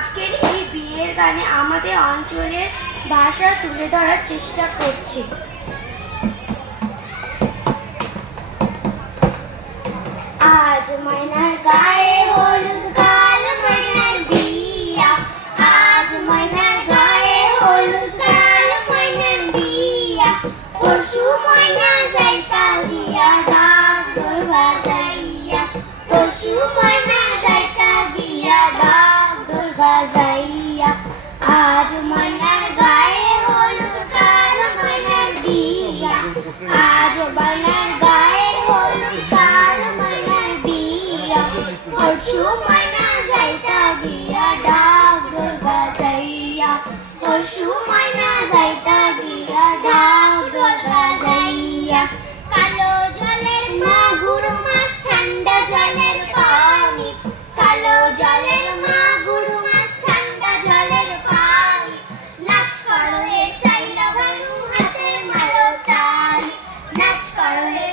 আজকের এই বিয়ের গানে আমাদের অঞ্চলের ভাষা তুলে ধরার চেষ্টা করছি। আজ ময়নার গায়ে হলুদ কাল ময়নার বিয়া, আজ ময়নার গায়ে হলুদ কাল ময়নার বিয়া, পরশু ময়না যাইতা গিয়া ঢাক ঢোল বাজাইয়া, পরশু ময়না যাইতা গিয়া ঢাক ঢোল বাজাইয়া, আজ ময়নার গায়ে হলুদ কাল ময়নার বিয়া, আজ ময়নার গায়ে হলুদ কাল ময়নার বিয়া, পরশু ময়না যাইতা গিয়া ঢাক ঢোল বাজাইয়া, পরশু ময়না যাইতা গিয়া ঢাক ঢোল বাজাইয়া। কালো জলের মাগুর মাছ ঠান্ডা জলের পানি, কালো জলের মাগুর মাছ ঠান্ডা জলের পানি, নাচ করো রে সাইলা বানু হাতে মারো তালি, নাচ করো রে